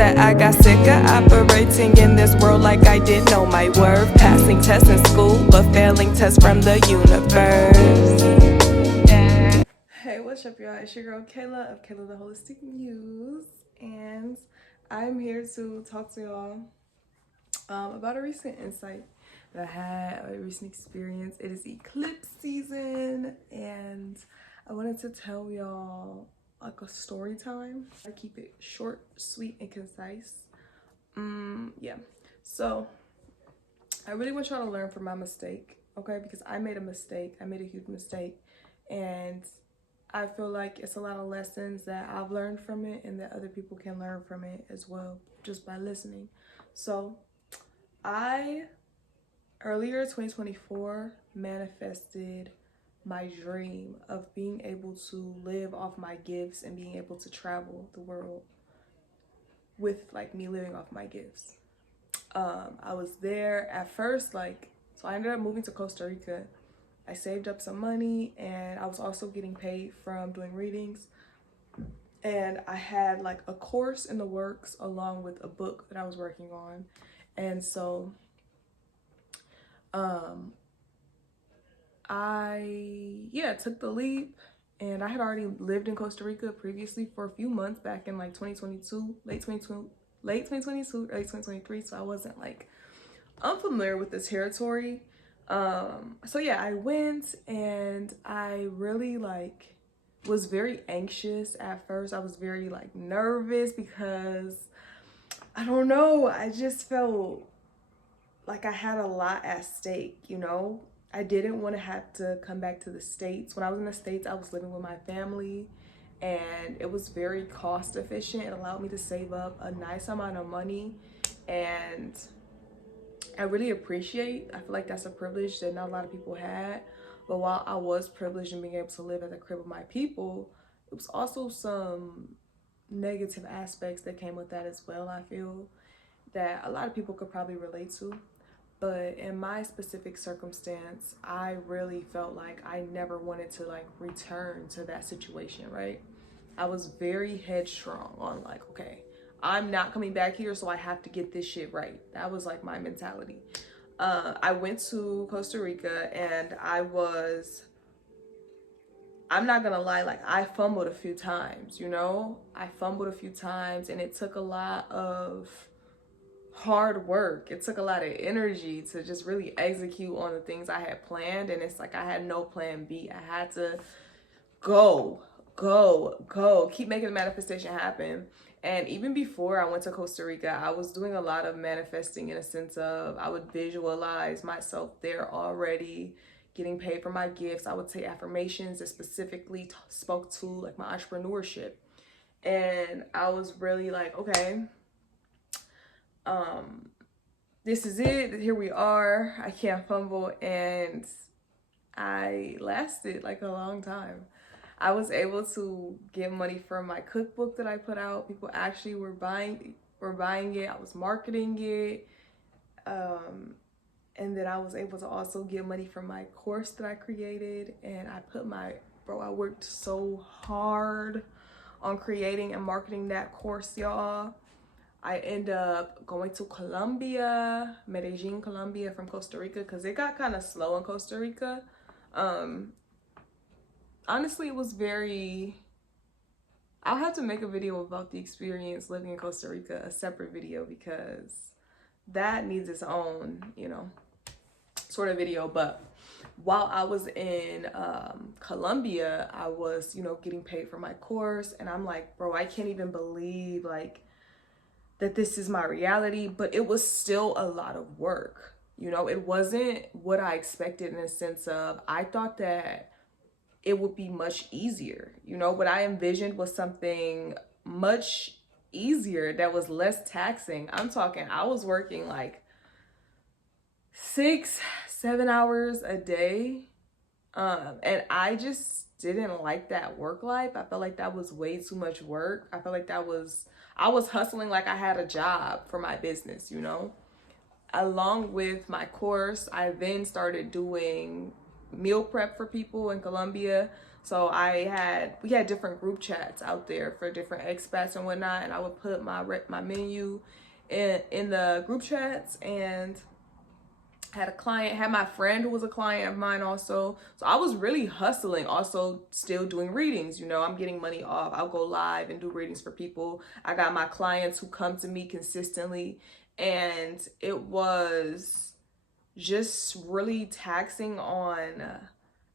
said I got sick of operating in this world like I didn't know my worth. Passing tests in school, but failing tests from the universe. Hey, what's up, y'all? It's your girl Kayla of Kayla the Holistic Muse, and I'm here to talk to y'all about a recent insight that I had, a recent experience. It is eclipse season, and I wanted to tell y'all like a story time. I keep it short, sweet, and concise. Yeah. So I really want y'all to learn from my mistake, okay? Because I made a mistake. I made a huge mistake, and I feel like it's a lot of lessons that I've learned from it and that other people can learn from it as well, just by listening. So earlier 2024, manifested my dream of being able to live off my gifts and being able to travel the world with like me living off my gifts. I was there at first, so I ended up moving to Costa Rica. I saved up some money, and I was also getting paid from doing readings. And I had like a course in the works along with a book that I was working on. And so I took the leap, and I had already lived in Costa Rica previously for a few months back in like 2022, late 2022, early 2023. So I wasn't like unfamiliar with the territory. So yeah, I went, and I really was very anxious at first. I was very nervous because I don't know, I just felt like I had a lot at stake, you know? I didn't want to have to come back to the States. When I was in the States, I was living with my family, and it was very cost efficient. It allowed me to save up a nice amount of money, and I really appreciate. I feel like that's a privilege that not a lot of people had. But while I was privileged in being able to live at the crib of my people, it was also some negative aspects that came with that as well, I feel, that a lot of people could probably relate to. But in my specific circumstance, I really felt like I never wanted to return to that situation, right? I was very headstrong on okay, I'm not coming back here, so I have to get this shit right. That was my mentality. I went to Costa Rica, and I'm not gonna lie, I fumbled a few times, you know? I fumbled a few times, and it took a lot of hard work. It took a lot of energy to just really execute on the things I had planned, and it's I had no plan B. I had to go, keep making the manifestation happen. And even before I went to Costa Rica, I was doing a lot of manifesting in a sense of I would visualize myself there already, getting paid for my gifts. I would say affirmations that specifically spoke to my entrepreneurship. And I was really okay, this is it. Here we are. I can't fumble. And I lasted a long time. I was able to get money from my cookbook that I put out. People actually were buying it. I was marketing it. And then I was able to also get money from my course that I created. And I worked so hard on creating and marketing that course, y'all. I ended up going to Colombia, Medellin, Colombia from Costa Rica, because it got kind of slow in Costa Rica. Honestly, it was I'll have to make a video about the experience living in Costa Rica, a separate video, because that needs its own, sort of video. But while I was in Colombia, I was, getting paid for my course, and I'm like, bro, I can't even believe that this is my reality. But it was still a lot of work. It wasn't what I expected, in a sense of I thought that it would be much easier. What I envisioned was something much easier that was less taxing. I'm talking, I was working 6-7 hours a day. And I just didn't like that work life. I felt like that was way too much work. I felt like I was hustling like I had a job for my business, Along with my course, I then started doing meal prep for people in Colombia, So we had different group chats out there for different expats and whatnot, and I would put my menu in the group chats, and had a client, had my friend who was a client of mine also. So I was really hustling, also still doing readings. You know, I'm getting money off. I'll go live and do readings for people. I got my clients who come to me consistently, and it was just really taxing on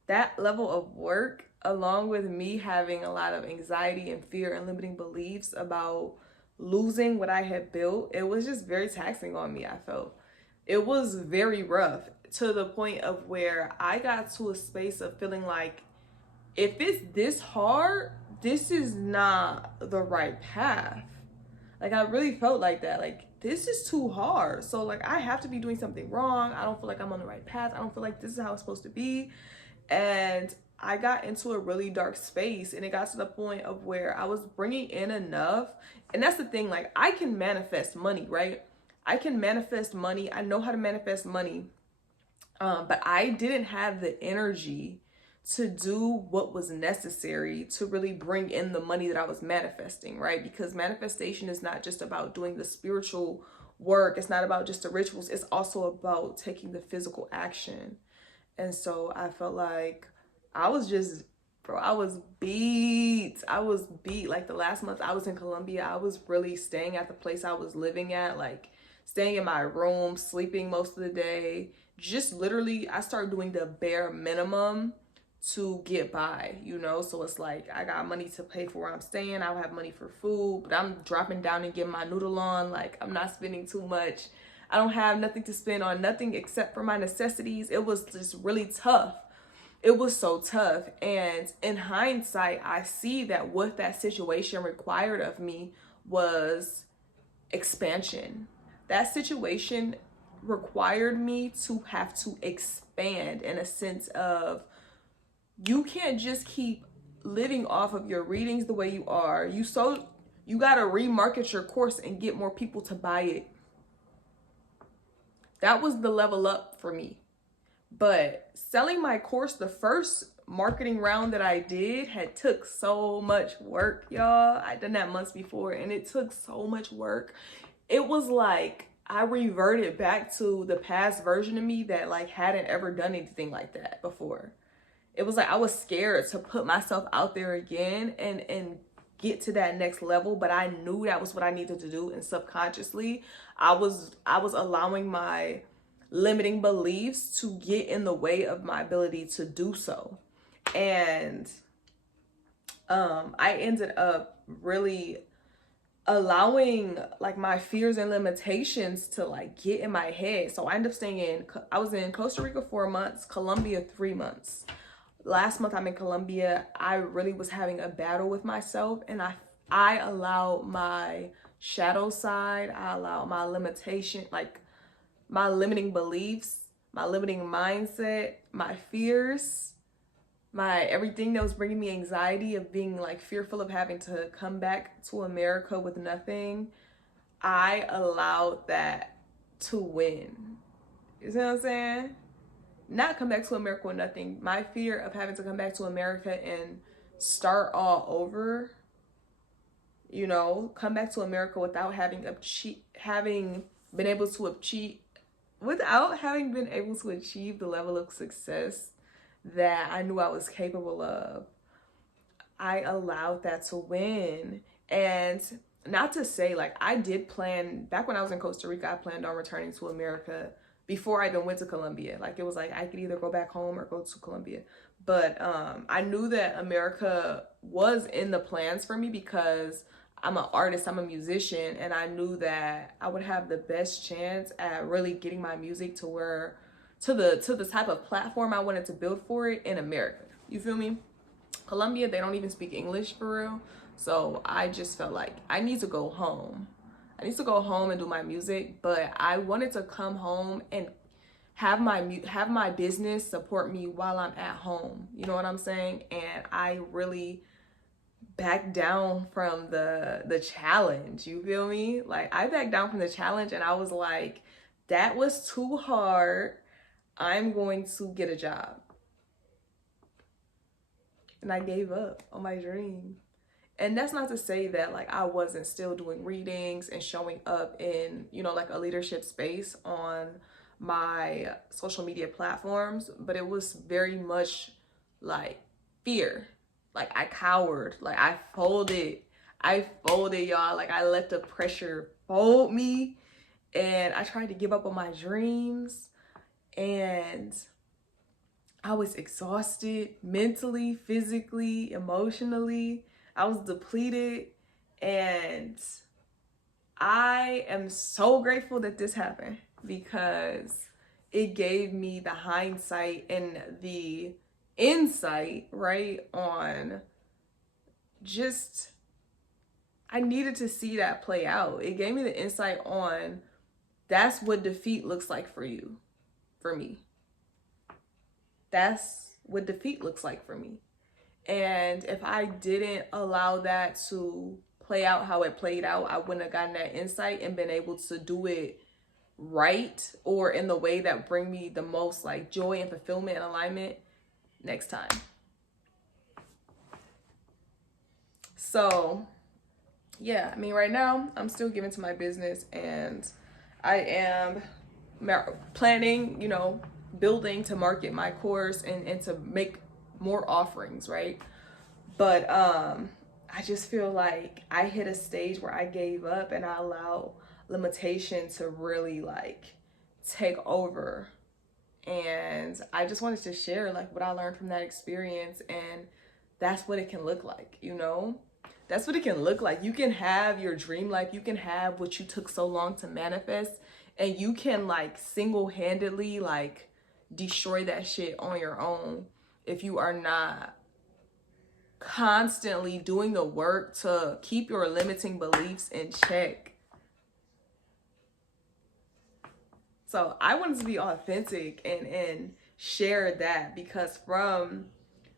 that level of work, along with me having a lot of anxiety and fear and limiting beliefs about losing what I had built. It was just very taxing on me, I felt. It was very rough, to the point of where I got to a space of feeling like, if it's this hard, this is not the right path. Like, I really felt like that. Like, this is too hard. So, like, I have to be doing something wrong. I don't feel like I'm on the right path. I don't feel like this is how it's supposed to be. And I got into a really dark space, and it got to the point of where I was bringing in enough. And that's the thing, like, I can manifest money, right? I can manifest money. I know how to manifest money. But I didn't have the energy to do what was necessary to really bring in the money that I was manifesting, right? Because manifestation is not just about doing the spiritual work. It's not about just the rituals. It's also about taking the physical action. And so I felt like I was just, bro, I was beat. I was beat. Like, the last month I was in Colombia, I was really staying at the place I was living at, like staying in my room, sleeping most of the day. Just literally, I started doing the bare minimum to get by, you know? So it's like, I got money to pay for where I'm staying. I have money for food, but I'm dropping down and getting my noodle on. Like, I'm not spending too much. I don't have nothing to spend on, nothing except for my necessities. It was just really tough. It was so tough. And in hindsight, I see that what that situation required of me was expansion. That situation required me to have to expand, in a sense of, you can't just keep living off of your readings the way you are. You got to remarket your course and get more people to buy it. That was the level up for me. But selling my course, the first marketing round that I did had took so much work, y'all. I'd done that months before, and it took so much work. It was like I reverted back to the past version of me that like hadn't ever done anything like that before. It was like I was scared to put myself out there again and get to that next level, but I knew that was what I needed to do. And subconsciously, I was allowing my limiting beliefs to get in the way of my ability to do so. And I ended up really allowing like my fears and limitations to like get in my head. So I ended up I was in Costa Rica 4 months, Colombia 3 months. Last month I'm in Colombia. I really was having a battle with myself, and I allowed my shadow side, I allowed my limitation, like my limiting beliefs, my limiting mindset, my fears, my everything that was bringing me anxiety of being like fearful of having to come back to America with nothing. I allowed that to win. You see what I'm saying? Not come back to America with nothing. My fear of having to come back to America and start all over, you know, come back to America without having been able to achieve the level of success that I knew I was capable of. I allowed that to win. And not to say, like, I did plan, back when I was in Costa Rica, I planned on returning to America before I even went to Colombia. Like, it was like I could either go back home or go to Colombia. But I knew that America was in the plans for me because I'm an artist, I'm a musician, and I knew that I would have the best chance at really getting my music to the type of platform I wanted to build for it in America. You feel me? Colombia, they don't even speak English for real. So I just felt like I need to go home. I need to go home and do my music, but I wanted to come home and have my business support me while I'm at home. You know what I'm saying? And I really backed down from the challenge. You feel me? Like, I backed down from the challenge, and I was like, that was too hard. I'm going to get a job. and I gave up on my dream. And that's not to say that like I wasn't still doing readings and showing up in, you know, like a leadership space on my social media platforms, but it was very much like fear. Like I cowered, like I folded, y'all. Like I let the pressure fold me, and I tried to give up on my dreams, and I was exhausted mentally, physically, emotionally. I was depleted, and I am so grateful that this happened because it gave me the hindsight and the insight, right, on just I needed to see that play out. It gave me the insight on that's what defeat looks like for you, for me. That's what defeat looks like for me. And if I didn't allow that to play out how it played out, I wouldn't have gotten that insight and been able to do it right or in the way that bring me the most like joy and fulfillment and alignment next time. So yeah, I mean, right now I'm still giving to my business, and I am planning, you know, building to market my course and to make more offerings, right? But I just feel like I hit a stage where I gave up and I allowed limitation to really like take over. And I just wanted to share like what I learned from that experience, and that's what it can look like, you know? That's what it can look like. You can have your dream life, you can have what you took so long to manifest, and you can like single-handedly like destroy that shit on your own if you are not constantly doing the work to keep your limiting beliefs in check. So I wanted to be authentic and share that, because from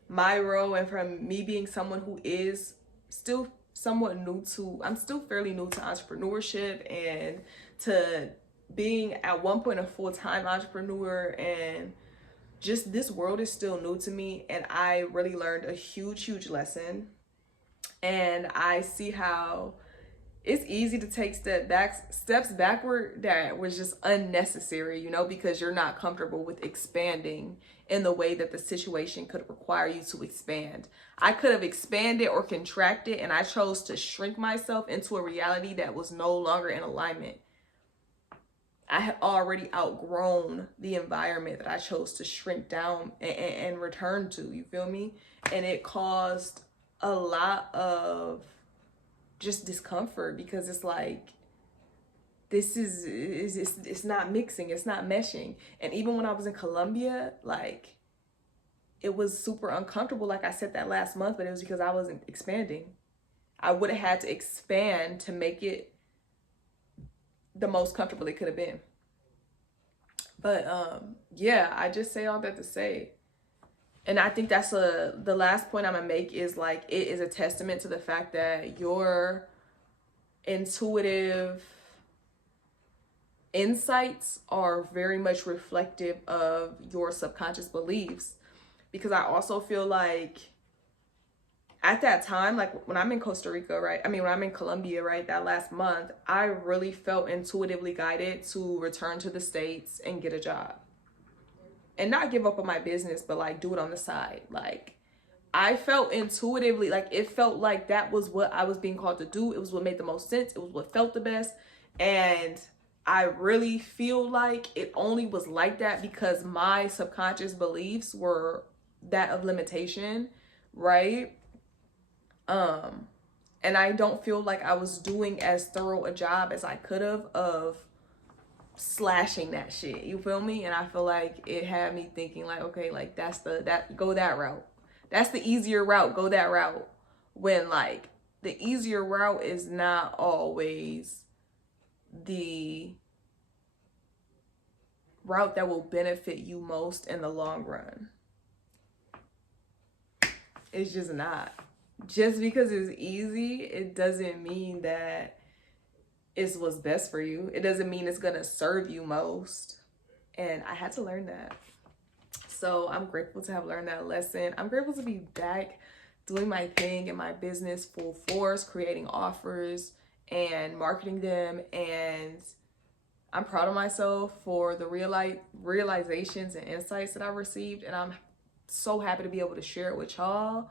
my role and from me being someone who is still somewhat new to, I'm still fairly new to entrepreneurship and to being at one point a full-time entrepreneur, and just this world is still new to me, and I really learned a huge lesson. And I see how it's easy to take steps backward that was just unnecessary, you know, because you're not comfortable with expanding in the way that the situation could require you to expand. I could have expanded or contracted, and I chose to shrink myself into a reality that was no longer in alignment. I had already outgrown the environment that I chose to shrink down and return to, you feel me? And it caused a lot of just discomfort, because it's like, this is it's not mixing, it's not meshing. And even when I was in Colombia, like, it was super uncomfortable, like I said that last month, but it was because I wasn't expanding. I would have had to expand to make it the most comfortable it could have been. But yeah, I just say all that to say, and I think that's the last point I'm gonna make is like, it is a testament to the fact that your intuitive insights are very much reflective of your subconscious beliefs. Because I also feel like at that time, like when I'm in Costa Rica, right? I mean, when I'm in Colombia, right? That last month, I really felt intuitively guided to return to the States and get a job. And not give up on my business, but like do it on the side. Like, I felt intuitively, like it felt like that was what I was being called to do. It was what made the most sense. It was what felt the best. And I really feel like it only was like that because my subconscious beliefs were that of limitation, right? And I don't feel like I was doing as thorough a job as I could have of slashing that shit, you feel me? And I feel like it had me thinking like, okay, like go that route. That's the easier route, go that route. When like the easier route is not always the route that will benefit you most in the long run. It's just not. Just because it's easy, it doesn't mean that it's what's best for you. It doesn't mean it's gonna serve you most. And I had to learn that. So I'm grateful to have learned that lesson. I'm grateful to be back doing my thing in my business full force, creating offers and marketing them. And I'm proud of myself for the realizations and insights that I received. And I'm so happy to be able to share it with y'all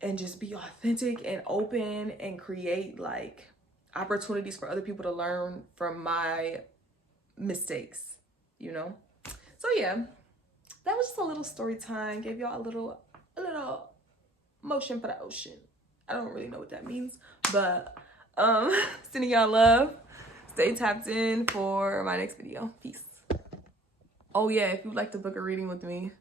and just be authentic and open and create like opportunities for other people to learn from my mistakes, you know? So yeah, that was just a little story time. Gave y'all a little motion for the ocean. I don't really know what that means, but sending y'all love. Stay tapped in for my next video. Peace. Oh yeah, if you'd like to book a reading with me,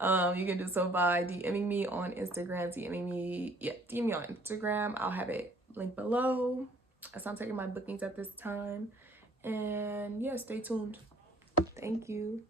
you can do so by DMing me on Instagram. DM me on Instagram. I'll have it linked below, as I'm taking my bookings at this time. And yeah, stay tuned. Thank you.